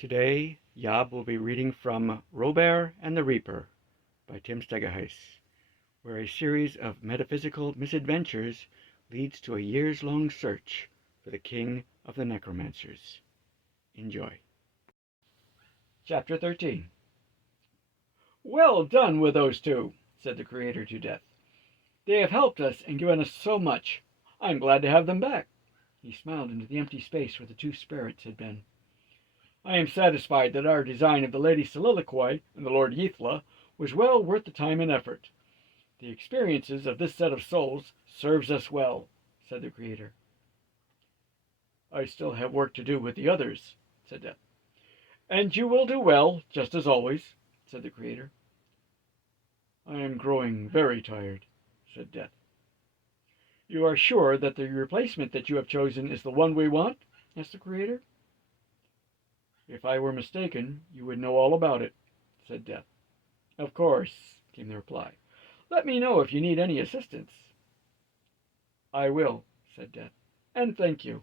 Today, YOB will be reading from Robear and the Reaper by Tim Stegaheis, where a series of metaphysical misadventures leads to a years-long search for the king of the necromancers. Enjoy. Chapter 13. "Well done with those two," said the Creator to Death. "They have helped us and given us so much. I'm glad to have them back." He smiled into the empty space where the two spirits had been. "I am satisfied that our design of the Lady Soliloquy and the Lord Ythla was well worth the time and effort. The experiences of this set of souls serves us well," said the Creator. "I still have work to do with the others," said Death. "And you will do well, just as always," said the Creator. "I am growing very tired," said Death. "You are sure that the replacement that you have chosen is the one we want?" asked the Creator. "If I were mistaken, you would know all about it," said Death. "Of course," came the reply. "Let me know if you need any assistance." "I will," said Death, "and thank you."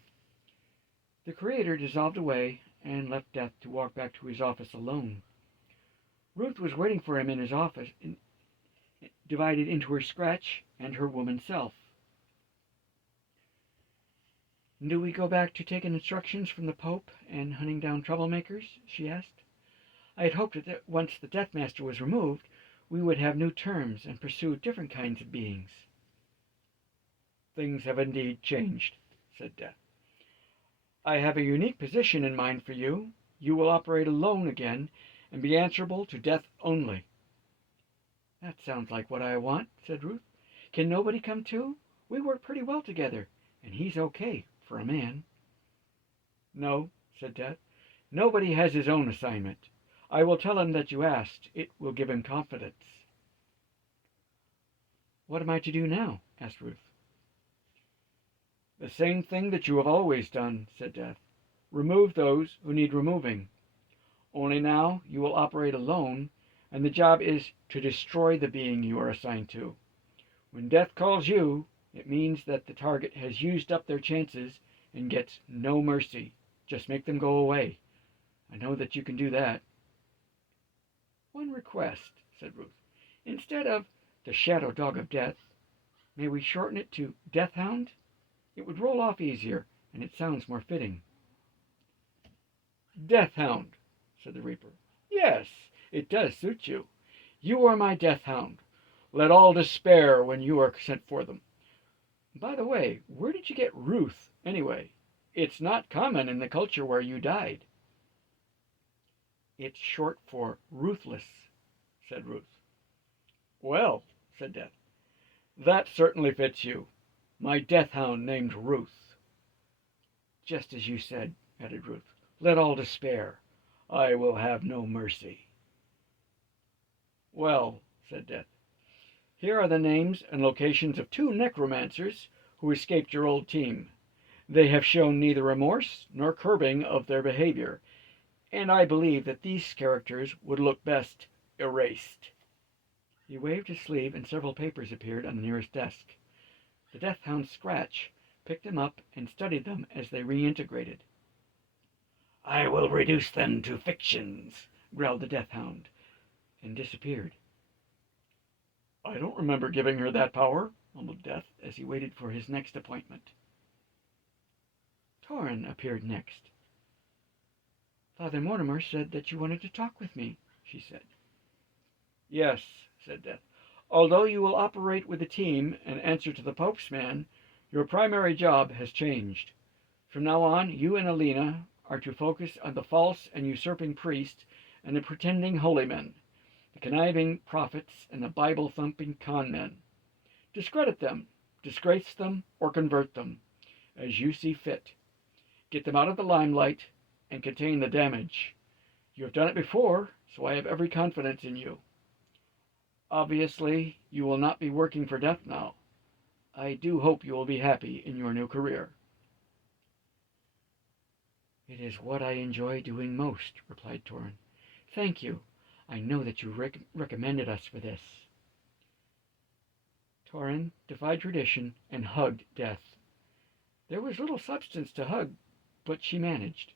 The Creator dissolved away and left Death to walk back to his office alone. Ruth was waiting for him in his office, divided into her Scratch and her woman self. "Do we go back to taking instructions from the Pope and hunting down troublemakers?" she asked. "I had hoped that once the Death Master was removed, we would have new terms and pursue different kinds of beings." "Things have indeed changed," said Death. "I have a unique position in mind for you. You will operate alone again and be answerable to Death only." "That sounds like what I want," said Ruth. "Can nobody come too? We work pretty well together, and he's okay for a man." "No," said Death. "Nobody has his own assignment. I will tell him that you asked. It will give him confidence." "What am I to do now?" asked Ruth. "The same thing that you have always done," said Death. "Remove those who need removing. Only now you will operate alone, and the job is to destroy the being you are assigned to. When Death calls you, it means that the target has used up their chances and gets no mercy. Just make them go away. I know that you can do that." "One request," said Ruth. "Instead of the Shadow Dog of Death, may we shorten it to Death Hound? It would roll off easier, and it sounds more fitting." "Death Hound," said the Reaper. "Yes, it does suit you. You are my Death Hound. Let all despair when you are sent for them. By the way, where did you get Ruth, anyway? It's not common in the culture where you died." "It's short for ruthless," said Ruth. "Well," said Death, "that certainly fits you. My Death Hound named Ruth." "Just as you said," added Ruth. "Let all despair. I will have no mercy." "Well," said Death, "here are the names and locations of two necromancers who escaped your old team. They have shown neither remorse nor curbing of their behavior, and I believe that these characters would look best erased." He waved his sleeve, and several papers appeared on the nearest desk. The Death Hound's Scratch picked them up and studied them as they reintegrated. "I will reduce them to fictions," growled the Death Hound, and disappeared. "I don't remember giving her that power," mumbled Death as he waited for his next appointment. Torrin appeared next. "Father Mortimer said that you wanted to talk with me," she said. "Yes," said Death. "Although you will operate with a team and answer to the Pope's man, your primary job has changed. From now on, you and Alina are to focus on the false and usurping priest and the pretending holy men, the conniving prophets and the Bible-thumping con men. Discredit them, disgrace them, or convert them, as you see fit. Get them out of the limelight and contain the damage. You have done it before, so I have every confidence in you. Obviously, you will not be working for Death now. I do hope you will be happy in your new career." "It is what I enjoy doing most," replied Torrin. "Thank you. I know that you recommended us for this." Torrin defied tradition and hugged Death. There was little substance to hug, but she managed.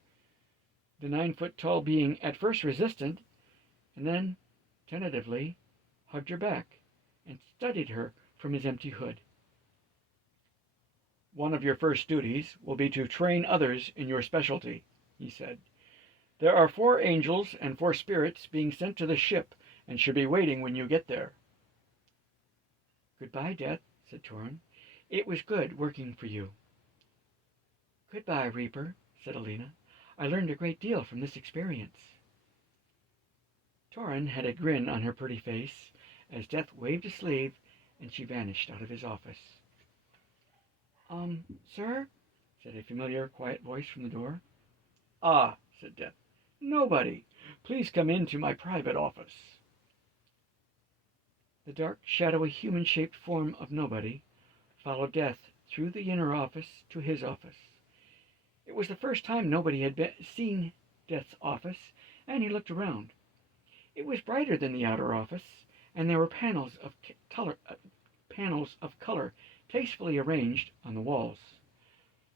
the 9-foot-tall being at first resistant, and then, tentatively, hugged her back and studied her from his empty hood. "One of your first duties will be to train others in your specialty," he said. "There are 4 angels and 4 spirits being sent to the ship and should be waiting when you get there." "Goodbye, Death," said Torin. "It was good working for you." "Goodbye, Reaper," said Alina. "I learned a great deal from this experience." Torin had a grin on her pretty face as Death waved a sleeve and she vanished out of his office. Sir?" said a familiar, quiet voice from the door. "Ah," said Death. "Nobody. Please come into my private office." The dark, shadowy, human-shaped form of Nobody followed Death through the inner office to his office. It was the first time Nobody had seen Death's office, and he looked around. It was brighter than the outer office, and there were panels of color tastefully arranged on the walls.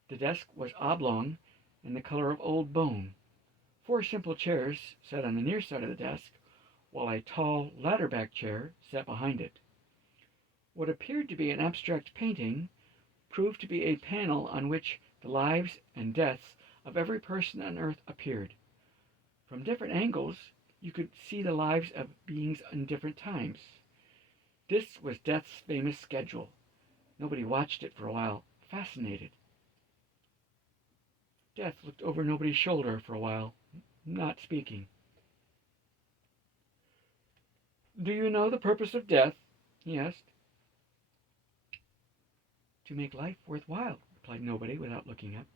The desk was oblong and the color of old bone. 4 simple chairs sat on the near side of the desk, while a tall ladder-back chair sat behind it. What appeared to be an abstract painting proved to be a panel on which the lives and deaths of every person on earth appeared. From different angles you could see the lives of beings in different times. This was Death's famous schedule. Nobody watched it for a while, fascinated. Death looked over Nobody's shoulder for a while, not speaking. "Do you know the purpose of death?" he asked. "To make life worthwhile," replied Nobody without looking up.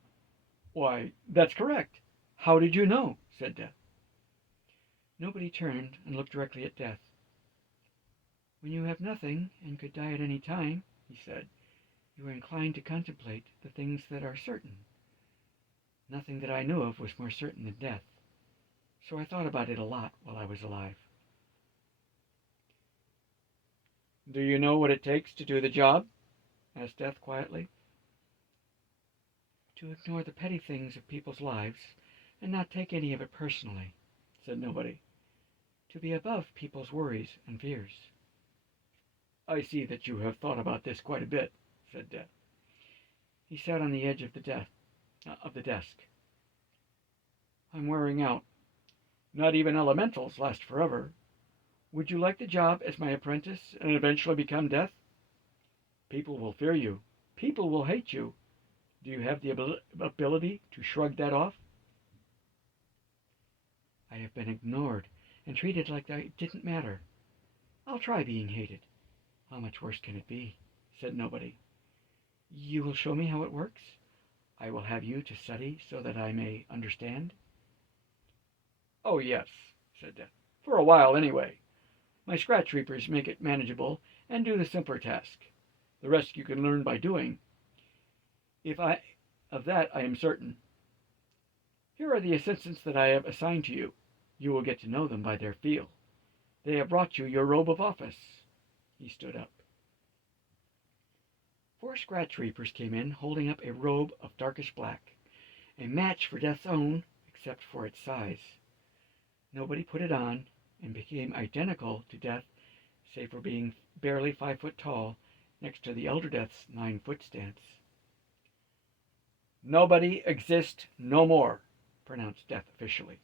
"Why, that's correct. How did you know?" said Death. Nobody turned and looked directly at Death. "When you have nothing and could die at any time," he said, "you are inclined to contemplate the things that are certain. Nothing that I knew of was more certain than death, so I thought about it a lot while I was alive." "Do you know what it takes to do the job?" asked Death quietly. "To ignore the petty things of people's lives and not take any of it personally," said Nobody. "To be above people's worries and fears." "I see that you have thought about this quite a bit," said Death. He sat on the edge of the desk. "I'm wearing out. Not even elementals last forever. Would you like the job as my apprentice and eventually become Death? People will fear you. People will hate you. Do you have the ability to shrug that off?" "I have been ignored and treated like I didn't matter. I'll try being hated. How much worse can it be?" said Nobody. "You will show me how it works? I will have you to study so that I may understand." "Oh, yes," said Death. "For a while, anyway. My scratch reapers make it manageable and do the simpler task. The rest you can learn by doing. Of that I am certain. Here are the assistants that I have assigned to you. You will get to know them by their feel. They have brought you your robe of office." He stood up. 4 scratch reapers came in, holding up a robe of darkest black, a match for Death's own, except for its size. Nobody put it on and became identical to Death, save for being barely 5 foot tall, next to the elder Death's 9-foot stance. "Nobody exists no more," pronounced Death officially.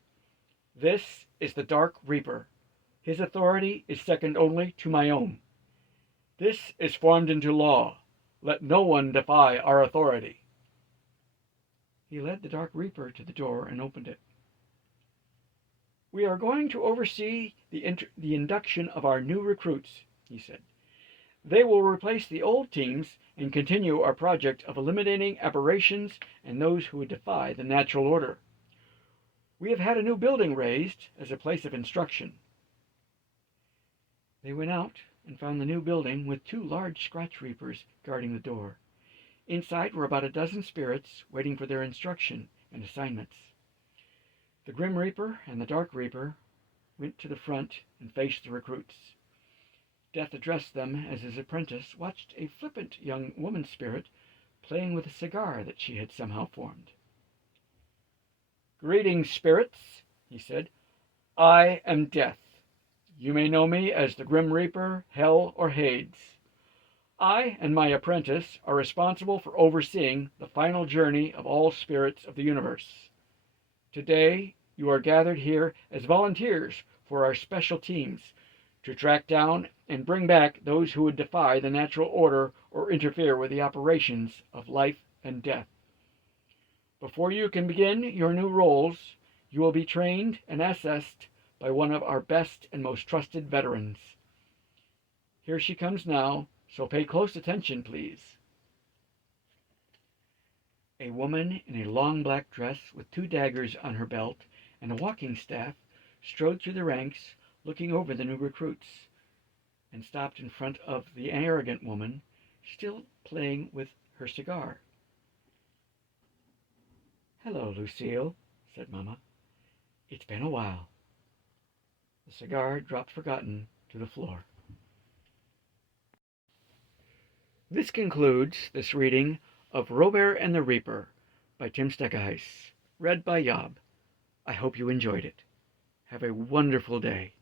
"This is the Dark Reaper. His authority is second only to my own. This is formed into law. Let no one defy our authority." He led the Dark Reaper to the door and opened it. "We are going to oversee the induction of our new recruits," he said. "They will replace the old teams and continue our project of eliminating aberrations and those who would defy the natural order. We have had a new building raised as a place of instruction." They went out and found the new building with 2 large scratch reapers guarding the door. Inside were about a dozen spirits waiting for their instruction and assignments. The Grim Reaper and the Dark Reaper went to the front and faced the recruits. Death addressed them as his apprentice watched a flippant young woman spirit playing with a cigar that she had somehow formed. "Greetings, spirits," he said. "I am Death. You may know me as the Grim Reaper, Hell, or Hades. I and my apprentice are responsible for overseeing the final journey of all spirits of the universe. Today, you are gathered here as volunteers for our special teams to track down and bring back those who would defy the natural order or interfere with the operations of life and death. Before you can begin your new roles, you will be trained and assessed by one of our best and most trusted veterans. Here she comes now, so pay close attention, please." A woman in a long black dress with 2 daggers on her belt and a walking staff strode through the ranks, looking over the new recruits, and stopped in front of the arrogant woman, still playing with her cigar. "Hello, Lucille," said Mamma. "It's been a while." The cigar dropped forgotten to the floor. This concludes this reading of Robear and the Reaper by Tim Stegaheis, read by YOB. I hope you enjoyed it. Have a wonderful day.